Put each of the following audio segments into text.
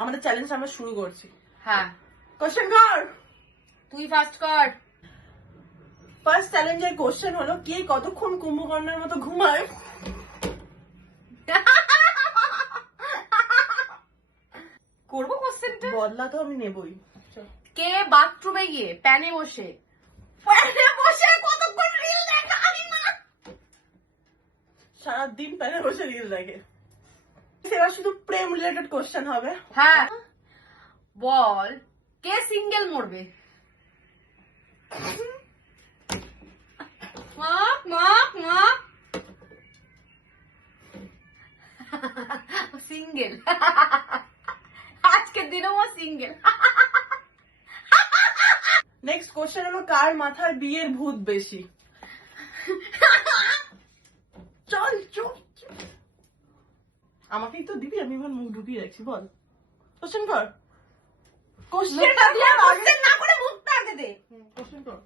আমাদের চ্যালেঞ্জ আমরা শুরু করছি। হ্যাঁ, কোশ্চেন কর। তুই ফার্স্ট কর। ফার্স্ট চ্যালেঞ্জের কোশ্চেন হলো কে কতক্ষণ কুম্ভকর্ণের মতো ঘুমায়। করবো কোশ্চেনটা? বদলা তো আমি নেবই। কে বাথরুমে গিয়ে প্যানে বসে কতক্ষণ রিল দেখে আমি না। সারাদিন প্যানে বসে রিল দেখে। এবার শুধু প্রেম রিলেটেড কোশ্চেন হবে। হ্যাঁ, বল কে সিঙ্গেল মরবে? মাপ মাপ মাপ। সিঙ্গেল, আজকের দিনেও সিঙ্গেল। নেক্সট কোশ্চেন হলো কার মাথায় বিয়ের ভূত বেশি। চল চল চল। আমাকেই তো দিবি, আমি এবার মুখ ঢুকিয়ে রাখছি। বল কোশ্চেন কর। কোশ্চেনটা দিয়ে কোশ্চেন না করে মুখটা আগে দে। কোশ্চেন কর।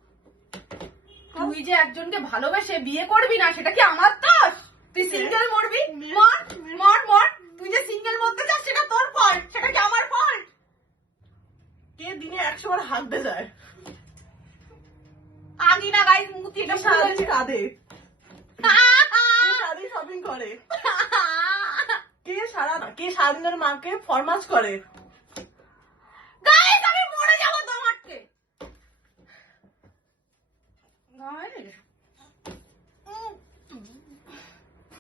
তুই যে একজনকে ভালোবেসে বিয়ে করবি না সেটা কি আমার দোষ? তুই সিঙ্গেল মরবি, মর মর মর। তুই যে সিঙ্গেল মরতে চাস সেটা তোর ফল্ট, সেটা কি আমার ফল্ট? কে দিনে 100 বার হাঁটতে যায়? আগি না গাইস মুতি এটা সারাদিন কাঁদে। সারাদিন শপিং করে। কে সারাদিনের মাকে ফরমাস করে। গাইস আমি মরে যাবো তোমারকে। গাইস